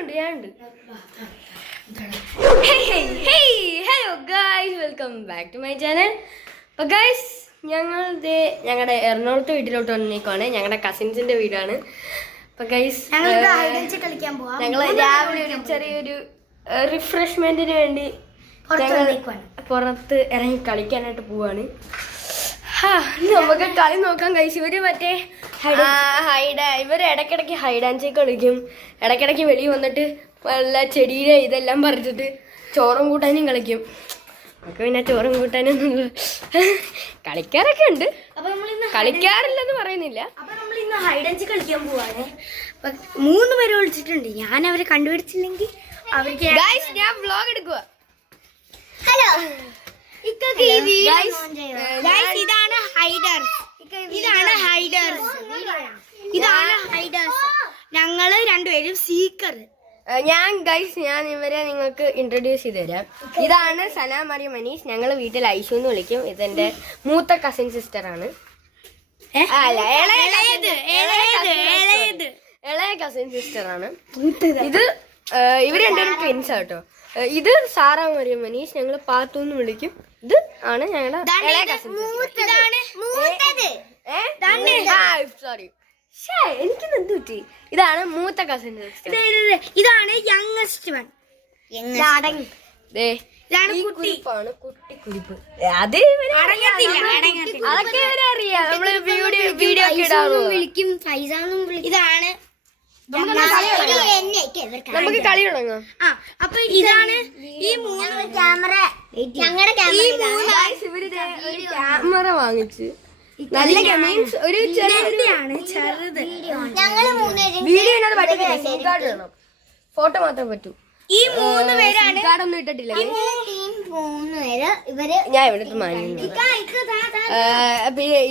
Hello guys, welcome back to my channel. അപ്പൊ guys, ഞങ്ങളുടെ എറണാകുളത്തെ വീട്ടിലോട്ട് വന്നേക്കാണ്. ഞങ്ങളുടെ കസിൻസിന്റെ വീടാണ്. അപ്പൊ ഗൈസ്, ഞങ്ങൾ രാവിലെ ഒരു ചെറിയൊരു റിഫ്രഷ്മെന്റിന് വേണ്ടി പുറത്ത് ഇറങ്ങി കളിക്കാനായിട്ട് പോവാണ്. നമുക്ക് കളി നോക്കാം ഗൈസ്. ഇവര് മറ്റേ ഇവര് ഇടയ്ക്കിടയ്ക്ക് ഹൈഡ് ആൻഡ് സീക്ക് കളിക്കും. ഇടയ്ക്കിടയ്ക്ക് വെളിയിൽ വന്നിട്ട് വല്ല ചെടിയിലെ ഇതെല്ലാം പറിച്ചിട്ട് ചോറും കൂട്ടാനും കളിക്കും. നമുക്ക് പിന്നെ ചോറും കൂട്ടാനും കളിക്കാറൊക്കെ ഉണ്ട്, കളിക്കാറില്ലെന്ന് പറയുന്നില്ല. അപ്പൊ നമ്മൾ ഇന്ന് ഹൈഡ് ആൻഡ് സീക്ക് കളിക്കാൻ പോവാണ്. 3 പേര് വിളിച്ചിട്ടുണ്ട്. ഞാൻ അവരെ കണ്ടുപിടിച്ചില്ലെങ്കിൽ അവർക്ക് ഞാൻ വ്ലോഗ് എടുക്കുക. ഹലോ, ഇതാണ് ഹൈഡേഴ്സ്. ഞങ്ങള് രണ്ടുപേരും സീക്കർ. ഞാൻ ഇവരെ നിങ്ങൾക്ക് ഇൻട്രൊഡ്യൂസ് ചെയ്ത് തരാം. ഇതാണ് സന മറിയം മനീഷ്. ഞങ്ങള് വീട്ടിൽ ഐഷു എന്ന് വിളിക്കും. ഇതെന്റെ മൂത്ത കസിൻ സിസ്റ്റർ ആണ്. ഇളയ കസിൻ സിസ്റ്റർ ആണ്. ഇവര് രണ്ടുപേരും ട്വിൻസ് ആട്ടോ. ഇത് സാറാ മറിയം മനീഷ്. ഞങ്ങള് പാത്തുന്ന് വിളിക്കും. ഇത് ആണ് ഞങ്ങളുടെ ഇളയ കസിൻ സിസ്റ്റർ. സോറി, എനിക്ക് എന്ത് പറ്റി? ഇതാണ് മൂത്ത കസിൻ സിസ്റ്റർ. ഇതാണ് യങ്ങസ്റ്റ് വൺ. കുരിപ്പാണ്, കുട്ടി കുരിപ്പ്. അതൊക്കെ ഇവരെ അറിയാം. നമ്മള് വീഡിയോ ഒക്കെ ഇടാറുള്ളൂ. വിളിക്കും, ഫൈസാന്നും വിളിക്കും. ഇതാണ് നമുക്ക് കളി തുടങ്ങാം. അപ്പൊ ഇതാണ് ഈ 3 ക്യാമറ. ഞങ്ങളുടെ ക്യാമറ വാങ്ങിച്ച് നല്ല മീൻസ് ഒരു ചെറുതാണ്, ചെറുത്. വീഡിയോ പറ്റില്ല, ഫോട്ടോ മാത്രമേ പറ്റൂ. ഈ 3 പേരാണ്. കാർഡൊന്നും ഇട്ടിട്ടില്ല. ഞാൻ ഇവിടുത്തെ മാനുന്നു.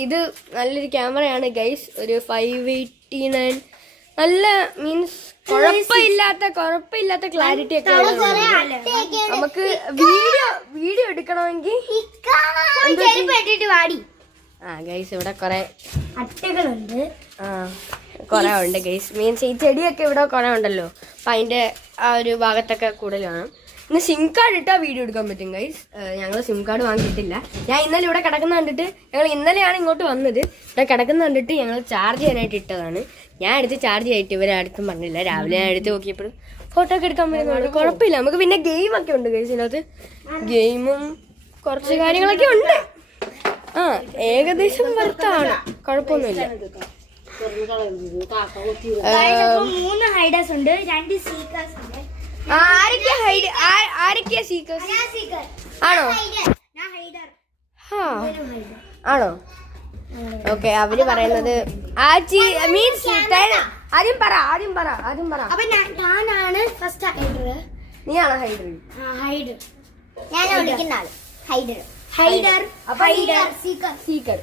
ഇത് നല്ലൊരു ക്യാമറയാണ് ഗൈസ്. ഒരു 589. നല്ല മീൻസ് കുഴപ്പമില്ലാത്ത ക്ലാരിറ്റി ഒക്കെ നമുക്ക് വീഡിയോ എടുക്കണമെങ്കിൽ. ഗൈസ്, ഇവിടെ കുറെ അട്ടകളുണ്ട്. കുറെ ഉണ്ട് ഗൈസ്. മീൻസ് ഈ ചെടിയൊക്കെ ഇവിടെ കുറെ ഉണ്ടല്ലോ. അപ്പൊ അതിന്റെ ആ ഒരു ഭാഗത്തൊക്കെ കൂടുതലാണ്. ഇന്ന് സിം കാർഡ് ഇട്ടാ വീഡിയോ എടുക്കാൻ പറ്റും ഗൈസ്. ഞങ്ങൾ സിം കാർഡ് വാങ്ങിയിട്ടില്ല. ഞാൻ ഇന്നലെ ഇവിടെ കിടക്കുന്ന കണ്ടിട്ട്, ഞങ്ങൾ ഇന്നലെയാണ് ഇങ്ങോട്ട് വന്നത്. ഇവിടെ കിടക്കുന്ന കണ്ടിട്ട് ഞങ്ങൾ ചാർജ് ചെയ്യാനായിട്ട് ഇട്ടതാണ്. ഞാൻ എടുത്ത് ചാർജ് ചെയ്തിട്ട് ഇവരെ അടുത്തും പറഞ്ഞില്ല. രാവിലെ ഞാൻ എടുത്ത് നോക്കിയപ്പോഴും ഫോട്ടോ ഒക്കെ എടുക്കാൻ പറ്റുന്നുണ്ട്. കുഴപ്പമില്ല. നമുക്ക് പിന്നെ ഗെയിമൊക്കെ ഉണ്ട് ഗൈസ്. ഇതിനകത്ത് ഗെയിമും കുറച്ച് കാര്യങ്ങളൊക്കെ ഉണ്ട്. ഏകദേശം വർത്താണ്, കുഴപ്പമൊന്നുമില്ല. 3 ഹൈഡേഴ്സ് ഉണ്ട്, 2 സീക്കേഴ്സ് ഉണ്ട്. ആരൊക്കെയാ സീക്കേഴ്സ്? ആണോ? ആണോ? ഓക്കെ, അവര് പറയുന്നത് മീൻസ് ആദ്യം പറ. അപ്പൊ ഞാനാണ് ഫസ്റ്റ് ഹൈഡർ. നീയാണോ ഹൈഡർ? ഞാൻ വിളിക്കുന്ന ആള് ഹൈഡർ. സീക്കർ.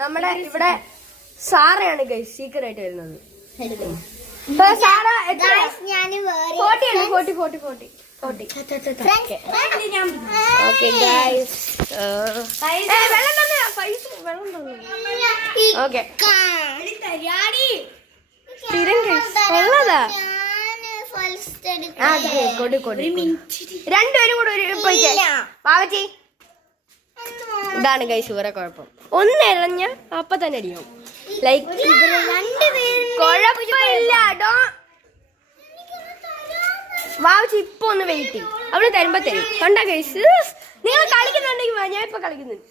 നമ്മുടെ ഇവിടെ സാറയാണ് ഗൈസ് സീക്കർ ആയിട്ട് വരുന്നത്. രണ്ടുപേരും കൂടെ പാവച്ചി. ഇതാണ് ഗൈസ് ഇവരെ കുഴപ്പം. ഒന്ന് എറിഞ്ഞ അപ്പൊ തന്നെ അടിയാവും. ലൈക്ക് കുഴപ്പമില്ല. വാവച്ചി ഇപ്പൊ ഒന്ന് വെയിറ്റ് ചെയ്യും. അവള് തരുമ്പോ തരും. കണ്ടാ ഗൈസ്, നിങ്ങൾ കളിക്കുന്നുണ്ടെങ്കിൽ ഞാൻ ഇപ്പൊ കളിക്കുന്നുണ്ട്.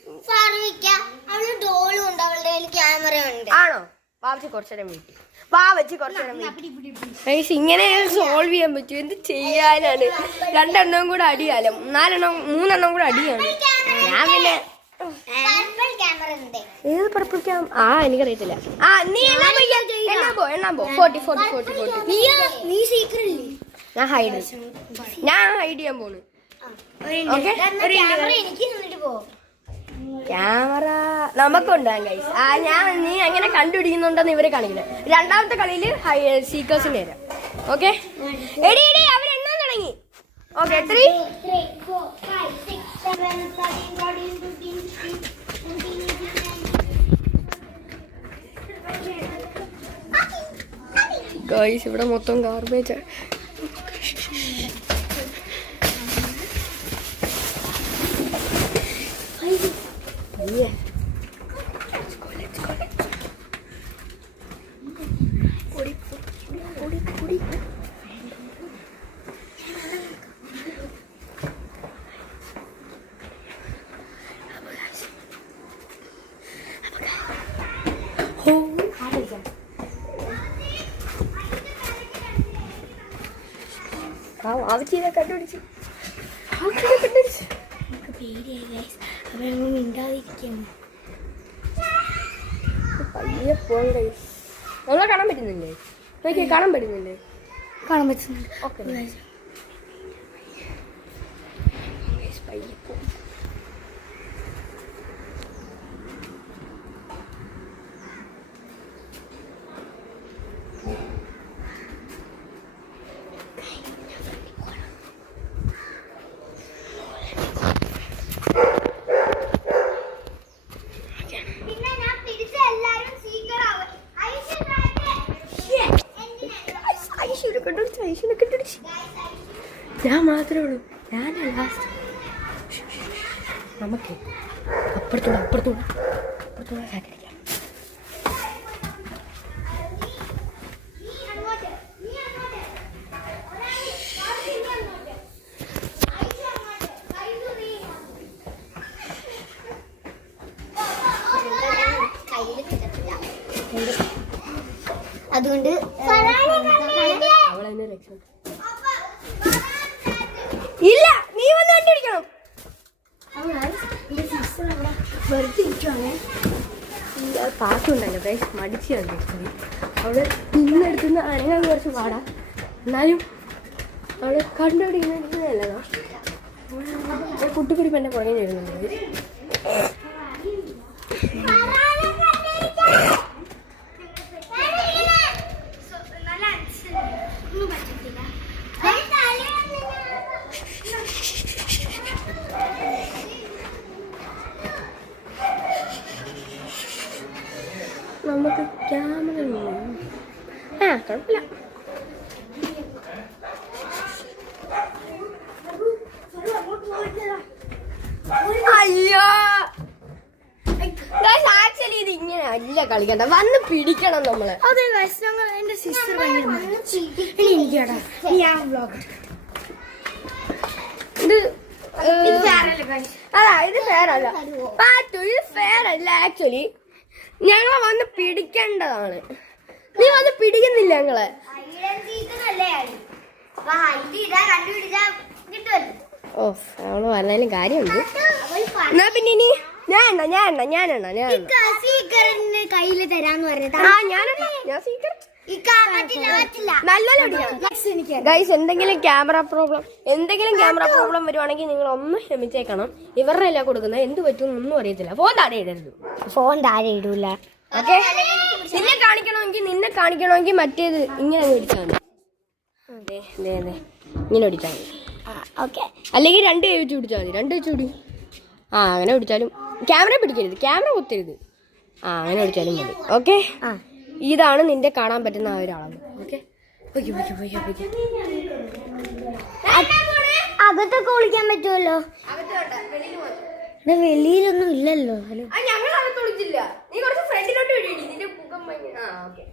ആണോ? വാവച്ചി കുറച്ചേരം വെയിറ്റ് ചെയ്യും. ഗൈസ്, ഇങ്ങനെ സോൾവ് ചെയ്യാൻ പറ്റും. എന്ത് ചെയ്യാനാണ്? 2 എണ്ണം കൂടെ അടിയാലോ, 3 കൂടെ അടിയാണ്. ഞാൻ പിന്നെ ഏത് പർപ്പിൾ ക്യാം? എനിക്കറിയത്തില്ല. എണ്ണാൻ പോ. 40. ഞാൻ ഹൈഡ് ചെയ്യാൻ പോണു. ക്യാമറ നമുക്കുണ്ടാകും ഗൈസ്. നീ എങ്ങനെ കണ്ടുപിടിക്കുന്നുണ്ടെന്ന് ഇവരെ കാണിക്കില്ല. രണ്ടാമത്തെ കളിയില് സീക്കേഴ്സിന് വരാം. ഓക്കെ, എടി അവരെണ്ണാൻ തുടങ്ങി. ഓക്കെ, 3 4 5 6 7 13 14 15 16 ഗൈസ്, ഇവിടെ മൊത്തം ഗാർബേജ്. ആവശ്യം കണ്ടുപിടിച്ചു. നമുക്ക് പേടിയായി ഗൈസ്. അപ്പോൾ ഞങ്ങൾ മിണ്ടാതിരിക്കുകയാണ്. പയ്യെ പോകാൻ ഗൈസ്. നമ്മളെ കാണാൻ പറ്റുന്നില്ലേ? കാണാൻ പറ്റുന്നില്ലേ? കാണാൻ പറ്റുന്നുണ്ട്. ഓക്കെ പയ്യെ പോകും. ഞാൻ മാത്രമേ ഉള്ളൂ. ഞാനാ ലാസ്റ്റ്. നമുക്ക് അപ്പുറത്തൂടെ സാറ്റടിക്കാം. അതുകൊണ്ട് അവളെന്നെ രക്ഷ. ഇല്ല, നീ വന്ന് കണ്ടുപിടിക്കണം. വെറുതെ ഇരിക്കുവാണേ. പാട്ടുണ്ടല്ലോ ഗൈസ്, മടിച്ചു കണ്ടു. അവള് നിന്നെടുത്തുനിന്ന് അനങ്ങാൻ കുറച്ച് പാടാ. എന്നാലും അവള് കണ്ടുപിടിക്കുന്നതല്ലതാ. കുട്ടിക്കുടി പെണ്ണെ പുറകെ വരുന്നുണ്ട്. നമുക്ക് ക്യാമറ കുഴപ്പമില്ല. അയ്യോ ആക്ച്വലി ഇത് ഇങ്ങനെ അല്ല കളിക്കണ്ട, വന്ന് പിടിക്കണം നമ്മള്. അതെ ഗൈസ്, ഞങ്ങൾ എന്റെ സിസ്റ്റർ എനിക്കാടാ ഞാൻ വ്ലോഗ് ഇത് അതാ, ഇത് ഫെയർ അല്ല പാത്തു, ഇത് ഫെയർ അല്ല. ആക്ച്വലി ഞങ്ങളെ വന്ന് പിടിക്കേണ്ടതാണ്. നീ വന്ന് പിടിക്കുന്നില്ല ഞങ്ങളെ. ഓ, അവള് പറഞ്ഞാലും കാര്യമുണ്ട്. എന്നാ പിന്നെ ഇനി ഞാൻ കയ്യില് തരാന്ന് പറഞ്ഞത് ഗൈസ്. എന്തെങ്കിലും ക്യാമറ പ്രോബ്ലം വരുവാണെങ്കിൽ നിങ്ങൾ ഒന്ന് ക്ഷമിച്ചേക്കണം. ഇവരുടെ അല്ല കൊടുക്കുന്നത്, എന്ത് പറ്റും ഒന്നും അറിയത്തില്ല. ഫോൺ താഴെ ഇടരുത്. ഫോൺ താഴെ ഇടൂല. ഓക്കെ, നിന്നെ കാണിക്കണമെങ്കിൽ മറ്റേത് ഇങ്ങനെ പിടിച്ചാൽ മതി. അതെ, ഇങ്ങനെ പിടിച്ചാൽ മതി. ഓക്കെ, അല്ലെങ്കിൽ 2 കൈ വെച്ച് പിടിച്ചാൽ മതി. 2 വെച്ച് പിടി. അങ്ങനെ പിടിച്ചാലും ക്യാമറ പിടിക്കരുത്, ക്യാമറ കുത്തരുത്. അങ്ങനെ പിടിച്ചാലും മതി. ഓക്കെ, ഇതാണ് നിന്റെ കാണാൻ പറ്റുന്ന ആ ഒരു അളവ്. ഓക്കെ, അകത്തൊക്കെ വിളിക്കാൻ പറ്റുമല്ലോ. വെളിയിലൊന്നും ഇല്ലല്ലോ. ഞങ്ങൾ അകത്ത് വിളിച്ചില്ല. നീ കുറച്ച് ഫ്രണ്ടിലോട്ട് വിടി. നിന്റെ മുഖം ഓക്കെ.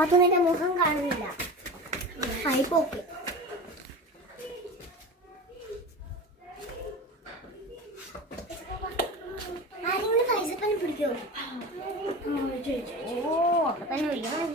അപ്പൊ നിന്റെ മുഖം കാണുന്നില്ല. ഓക്കെ, ആരെങ്കിലും പൈസപ്പനി പിടിക്കോ? ഓ, അപ്പൊ തന്നെ വിളിക്കണം.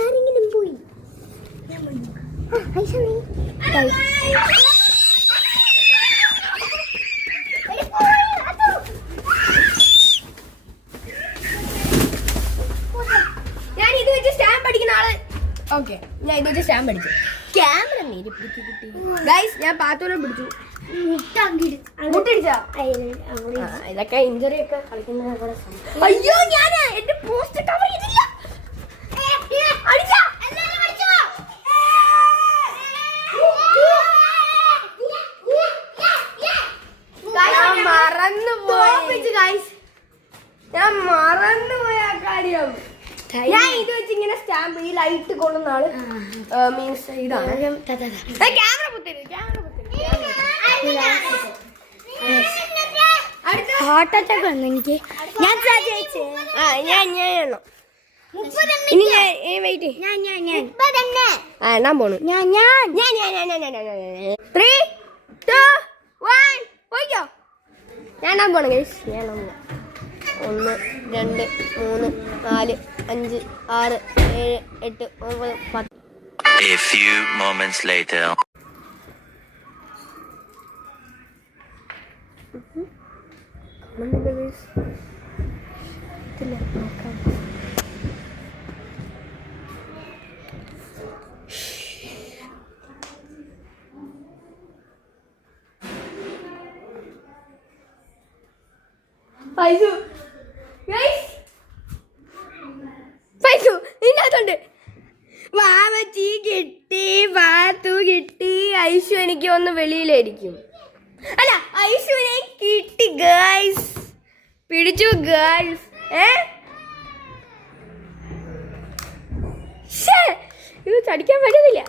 ആരെങ്കിലും പോയി. ഓക്കെ ഞാൻ ഇത് വെച്ച് സ്റ്റാമ്പ് അടിച്ചു. ക്യാമറ നേരി പിടിച്ചു കിട്ടി ഗൈസ്. ഞാൻ പാത്തോനെ പിടിച്ചു. മുട്ടടിച്ചാ ഇതൊക്കെ ഇഞ്ചറി ഒക്കെ കളിക്കുന്ന. അയ്യോ ഞാൻ എന്റെ പോസ്റ്റ് കവർ ചെയ്തില്ല. അടിച്ചാ ഞാൻ മറന്നുപോയ കാര്യം. ഞാൻ ഇത് വെച്ച് ഇങ്ങനെ സ്റ്റാമ്പ് ഈ ലൈറ്റ് കൊള്ളുന്ന ആള് മീൻസ് ഇതാണ്. ക്യാമറ ഹാർട്ട് അറ്റാക്ക് വന്നു എനിക്ക്. ഞാൻ ഇനി വെയിറ്റ് എണ്ണാൻ പോണു. 3, 2, 1 പോയിക്കോ. ഞാൻ എണ്ണാൻ പോണു ഗൈസ്. ഞാൻ എണ്ണാൻ പോണു. 1, 2, 3, 4, 5, 6, 7, 8, 9, 10. A few moments later. ഇതിനകത്തുണ്ട്. വാവച്ചി കിട്ടി, വാത്തു കിട്ടി. ഐശു എനിക്ക് ഒന്ന് വെളിയിലായിരിക്കും. അല്ല ഐശുവിനെ കിട്ടി ഗൈസ്. പിടിച്ചു ഗൈസ്. ഇത് ചടിക്കാൻ പറ്റുന്നില്ല.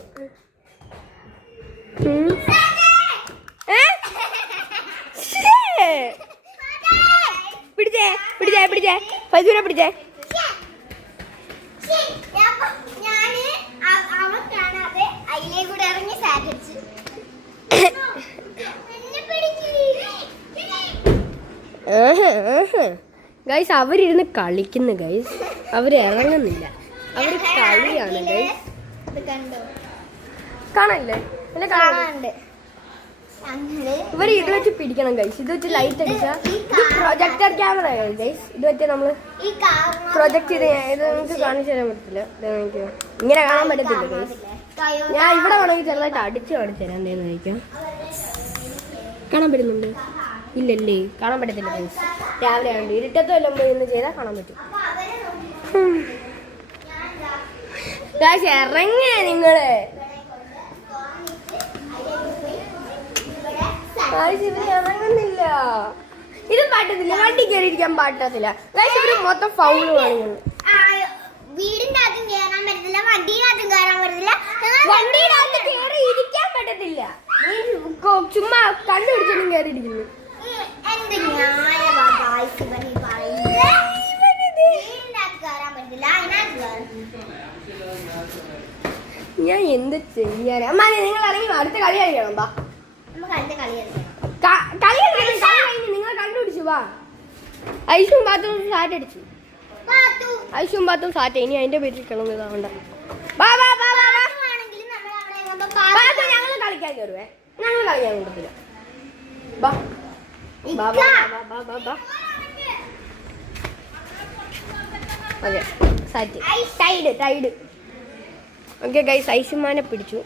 പിടിച്ചേ പിടിച്ചേ പിടിച്ചേ പൈസൂരെ പിടിച്ചേ. ഗൈസ് അവരിരുന്ന് കളിക്കുന്നു ഗൈസ്. അവര് ഇറങ്ങുന്നില്ല. അവര് കളിയാണ് ഗൈസ്. കാണല്ലേ? ഇവര് ഇത് വെച്ച് പിടിക്കണം ഗൈസ്. ഇത് വെച്ച് ലൈറ്റ് അടിച്ചാൽ ഇത് പ്രൊജക്ടർ ക്യാമറ ഗൈസ്. ഇത് വെച്ച് നമ്മള് പ്രൊജക്ട് ചെയ്ത് ഇത് നമുക്ക് കാണിച്ചു തരാൻ പറ്റില്ല. എനിക്ക് ഇങ്ങനെ കാണാൻ പറ്റത്തില്ല ഗൈസ്. ഞാൻ ഇവിടെ വേണമെങ്കിൽ ചെറുതായിട്ട് അടിച്ച് കാണിച്ചു തരാം. എന്തേന്ന് ചോദിക്കാം. കാണാൻ പറ്റുന്നുണ്ട്? ഇല്ലല്ലേ, കാണാൻ പറ്റത്തില്ല ഗൈസ്. രാവിലെ ആണ്ട് ഇരുട്ടത്തോ എല്ലാം പോയി ഒന്ന് ചെയ്താൽ കാണാൻ പറ്റും. ഗൈസ് ഇറങ്ങിയ നിങ്ങള് ഇറങ്ങുന്നില്ല. ഇത് പറ്റത്തില്ല. വണ്ടി കയറിയിരിക്കാൻ പറ്റത്തില്ല ഗൈസ്. ഇവര് മൊത്തം ഫൗള് കാണിക്കുന്നു. വീടിന്റെ അകത്തും കയറാൻ പറ്റത്തില്ല, വണ്ടിയിനകത്തും കയറാൻ പറ്റത്തില്ല, വണ്ടിയിനകത്ത് കയറി ഇരിക്കാൻ പറ്റത്തില്ല. ചുമ്മാ കണ്ടുപിടിച്ചൊന്നും കയറിയിരിക്കുന്നു. ഞാൻ എന്ത് ചെയ്യാൻ? അമ്മ നിങ്ങൾ ഇറങ്ങി അടുത്ത കളി കളിക്കണം. ബാ കളി നിങ്ങൾ കണ്ടുപിടിച്ചു. വാ. ഐസും ബാത്തും സാറ്റ് അടിച്ചു. ഐസും ബാത്തും സാറ്റ്. ഇനി അതിന്റെ പേരിൽ കിളന്നതാവണ്ട. ഞങ്ങൾ കളിക്കാൻ കയറുവേ. ഞങ്ങൾ കളിക്കാൻ കൊണ്ടത്തില്ല. ബാ ഓക്കെ സാറ്റ് ടൈഡ് ടൈഡ്. ഓക്കെ ഗൈസ് ഐസുമാനെ പിടിച്ചു.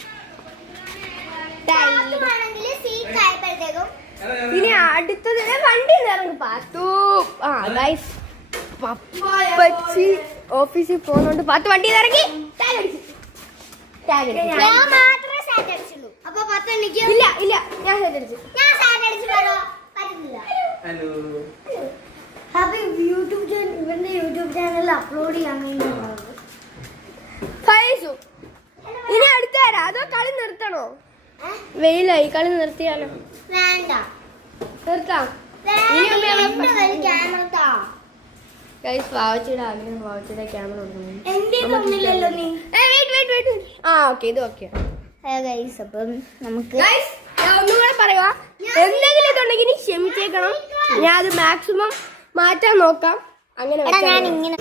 ഇനി അടുത്തത് വണ്ടി ഇറങ്ങി പാത്തു. ആ ഗൈസ് പപ്പച്ചി ഓഫീസിൽ പോകുന്നോണ്ട് പാത്തു വണ്ടി ഇറങ്ങി ടാഗ് അടിച്ചു. ഇല്ല ഇല്ല ഞാൻ സാറ്റ് അടിച്ചു. യൂട്യൂബ് ചാനലിൽ അപ്ലോഡ് ചെയ്യാൻ വേണ്ടി ഇനി അടുത്ത തരാം. അതോ കളി നിർത്തണോ? വെയിലായി. കളി നിർത്തിയാലോ? വേണ്ട, നിർത്താം. ഗൈസ് വാവച്ചിയുടെ ആഗ്രഹം വാവച്ചിയുടെ ക്യാമറ ആ ഓക്കെ ഇത് ഓക്കെ. അപ്പം നമുക്ക് ഒന്നും കൂടെ പറയുക. എന്തെങ്കിലും ഇതുണ്ടെങ്കിൽ ഇനി ക്ഷമിച്ചേക്കണം. ഞാൻ അത് മാക്സിമം മാറ്റാൻ നോക്കാം. അങ്ങനെ ഞാൻ ഇങ്ങനെ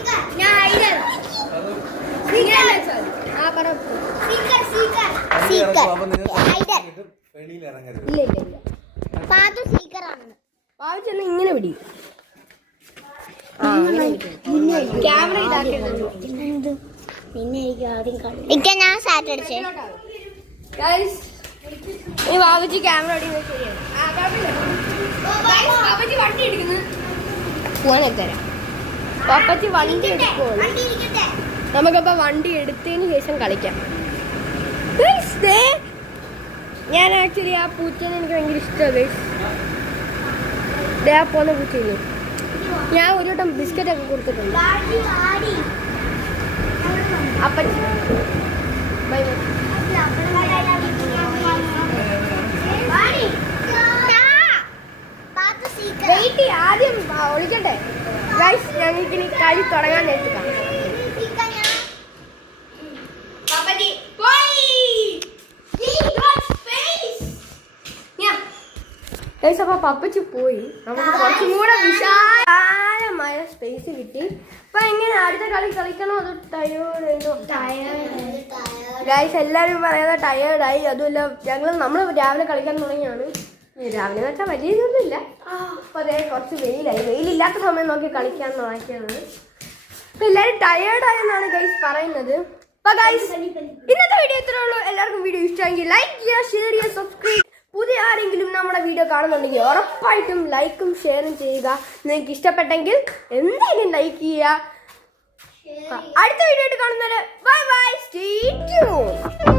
പാവച്ചെന്ന് ഇങ്ങനെ പിടി. ക്യാമറ ഇതാക്കിയിട്ടുണ്ട്. പിന്നെ എനിക്ക് ആദ്യം കളി ഞാൻ സാറ്റ് അടിച്ചേ ഗൈസ് ഈ ബാബുജി ക്യാമറ ഓടിക്കുന്നത് ശരിയാണ്. ബാബുജി വണ്ടി എടുക്കുന്നു പോവാൻ തരാം. പാപ്പച്ചി വണ്ടി എടുക്കുള്ളൂ. നമുക്കപ്പോ വണ്ടി എടുത്തതിന് ശേഷം കളിക്കാം. Guys, ദേ, ഞാൻ ആക്ച്വലി ആ പൂച്ചേനെ എനിക്ക് ഭയങ്കര ഇഷ്ടമാണ് ഗൈസ്. ദേ ആ പോകുന്ന പൂച്ചയില്ലേ, ഞാൻ ഒരു വട്ടം ബിസ്ക്കറ്റ് ഒക്കെ കൊടുത്തിട്ടുണ്ട്. അപ്പച്ചി ബൈ ബൈ. വെയിറ്റ് ആദ്യം ഒളിക്കട്ടെ ഗൈസ്. ഞങ്ങൾക്ക് ഇനി കളി തുടങ്ങാൻ നേരിട്ടാണ്. അപ്പൊ പപ്പച്ചി പോയി. നമുക്ക് കുറച്ചും കൂടെ വിശാലമായ സ്പേസ് കിട്ടി. അപ്പൊ എങ്ങനെ അടുത്ത കളി കളിക്കണോ അതോ ടയേർഡ്? ഗൈസ് എല്ലാരും പറയുന്നത് ടയേർഡായി. അതുമല്ല നമ്മൾ രാവിലെ കളിക്കാൻ തുടങ്ങിയാണ്. രാവിലെ എന്ന് വെച്ചാൽ വലിയ ഇതൊന്നുമില്ല. അപ്പൊ അതേ കുറച്ച് വെയിലായി. വെയിലില്ലാത്ത സമയം നോക്കി കളിക്കാൻ നോക്കിയാണ്. അപ്പൊ എല്ലാരും ടയേർഡായെന്നാണ് ഗൈസ് പറയുന്നത്. അപ്പൊ ഗൈസ് ഇന്നത്തെ വീഡിയോ ഇത്രേ ഉള്ളൂ. എല്ലാവർക്കും വീഡിയോ ഇഷ്ടമെങ്കിൽ ലൈക്ക് ചെയ്യുക, ഷെയർ ചെയ്യുക, സബ്സ്ക്രൈബ്. പുതിയ ആരെങ്കിലും നമ്മുടെ വീഡിയോ കാണുന്നുണ്ടെങ്കിൽ ഉറപ്പായിട്ടും ലൈക്കും ഷെയറും ചെയ്യുക. നിങ്ങൾക്ക് ഇഷ്ടപ്പെട്ടെങ്കിൽ എന്തായാലും ലൈക്ക് ചെയ്യുക. അടുത്ത വീഡിയോ ആയിട്ട് കാണുന്നത് ബൈ ബൈ. Stay tune.